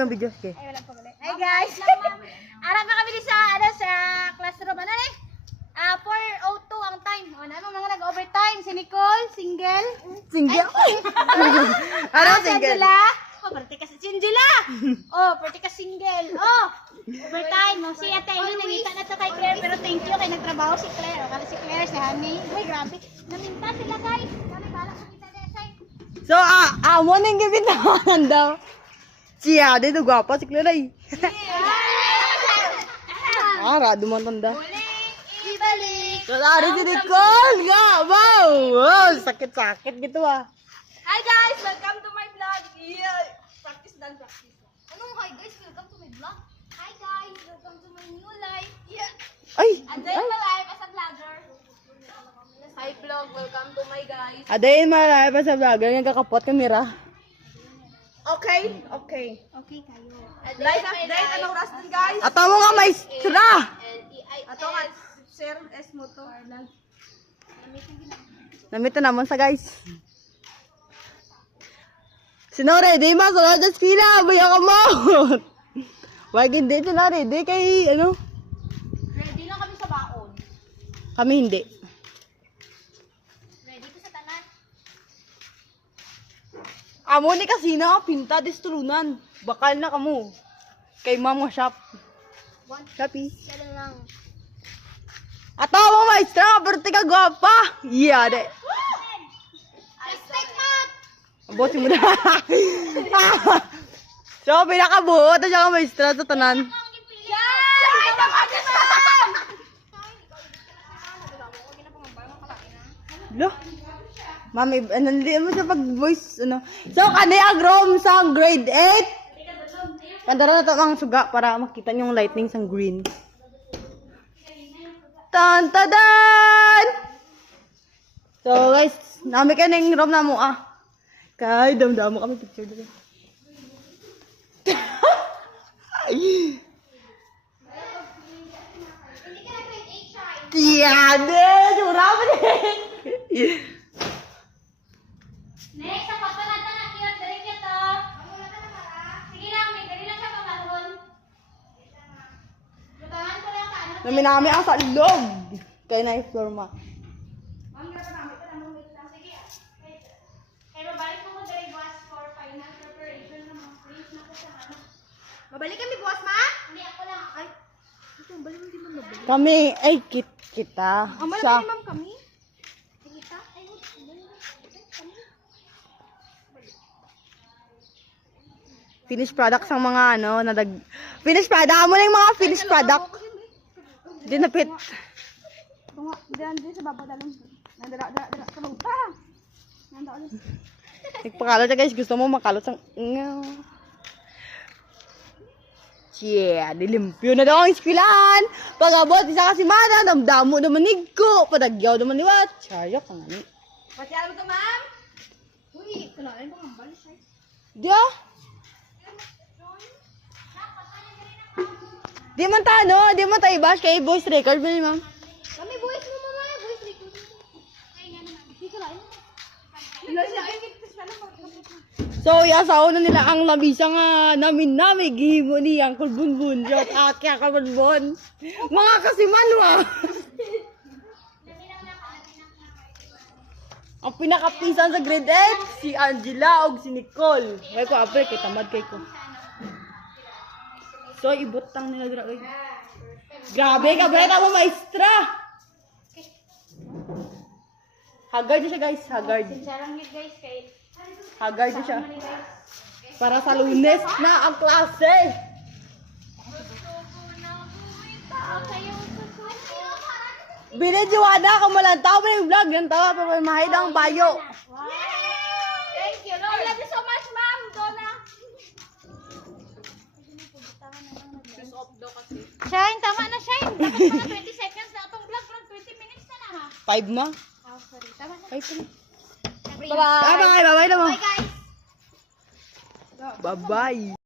yung video. Okay. Ay, walang paguli. Hi guys! Arap na kami sa classroom. Ano eh? 4:02 ang time. O, ano mga nag-overtime? Si Nicole, single. Single? Ano single? Angela. Oh, pati ka Angela. Oh, pati ka single. Oh, overtime. Oh, si Ate Eileen, nangita na to kay Claire. Pero thank you kay nagtrabaho si Claire. O, kala si Claire, si Honey. Uy, grabe. Naminta sila guys. Kami balak sa kita desay. So, amo nang gawin naman daw. Siya, dito gwapa si Clara eh. Rado man tanda. Ibalik. So, nari si Nicole nga. Wow, sakit-sakit gitu ah. Hi guys, welcome to my vlog. Yeah. Practice dan practice. Anong hi guys, welcome to my vlog. Hi guys, welcome to my new life. Yeah. Ay, Anday my life as a vlogger. Hi vlog, welcome to my guys. adayin marami pa sa vlogger yung kakapot kamera. Okay, okay. Okay kayo. Live update, anong oras din guys? Ato mo nga maestra. Ato nga, Sir S. Moto. Namito naman sa guys. Sino ready ma? Sunod sa skila. Baya ka mo. Wag hindi sila ready kay ano? Ready lang kami sa baon. Kami hindi. Ready ko sa tanan. Amo ni kasi na pinta distrunan. Bakal na kamo. Kay mama shop. Shopee. Yan lang. Ato mo maestra, pero tika gwapa. Yeah, de. Respect mat! Boss mo na. So, pinakabuo. Ito siya ka maestra sa tanan. Yan! Lo. Mami, hindi mo siya pag-voice, ano. So, kani agrom sa grade 8. Kandara na ito ang suga para makita niyo yung lightning sa green. Tan-tadan! So, guys, nami ka ng room na mo, ah. Kay, damdamo kami picture dito. Tiyade! Sura mo din! Next, sa photo natin na cute. Dari cute to. Sige lang, may dali lang siya pamalhon. Lutangan ko lang ka ano. Naminami ang sa loob. Kaya na i-floor ma. Ma'am, ginagamit ko lang. Wait lang. Sige. Wait. Kaya babalik mo ko dari buwas for final preparation ng mga prints na ko sa ano. Babalik kami buwas, ma? Hindi, ako lang. Ay. Ito, balik mo di man babalik. Kami, ay, kita. Amal Sa, ni ma'am kami? Kita? Ay, kami. finished products ang mga ano, finished product. Amo na yung mga finished product. Hindi na fit. Tunga, diyan sa baba dalong. Nandara sa lupa. Nandara. Nagpakalot siya guys. Gusto mo makalot sang... Yeah, dilimpyo na daw ang ispilan. Pag-abot, isa kasi mana, damdamo naman ko. Padagyaw naman ni Wat. Chayok ang ano. Pati alam ko, ma'am? Uy, kalain mo ang balis ay. Diya? Di man ta, no? Di man ta i-bash kay voice record ba ni ma'am? Kami voice mo mama, voice record. Ay nga naman. Di kalain mo. Ilo siya ay kitis na lang. So, yasaw na nila ang labisa nga namin gihimo ni ang kulbunbun. Jot, akya kulbunbun. Mga kasimanwa. Ang pinakapisan sa grade 8, si Angela o si Nicole. May ko, abre, kay tamad kay ko. So, ibutang nila dira. Uy. Grabe, kabay na mo, maestra. Haggard na siya, guys. Haggard. Sarang yun guys kay. Haggard na siya. Para sa Lunes na ang klase. Binidyoada ka malantaw pa yung vlog. Yan tawa pa may mahid ang bayo. Thank you, Lord. I love you so much, ma'am. Donna. Shine, tama na, Shine. Dapat mga 20 seconds na itong vlog. 20 minutes na ha. 5 na? Oh, sorry. Tama na. 5 na. Bye-bye. Bye-bye. Bye-bye naman. Bye, guys. Bye-bye.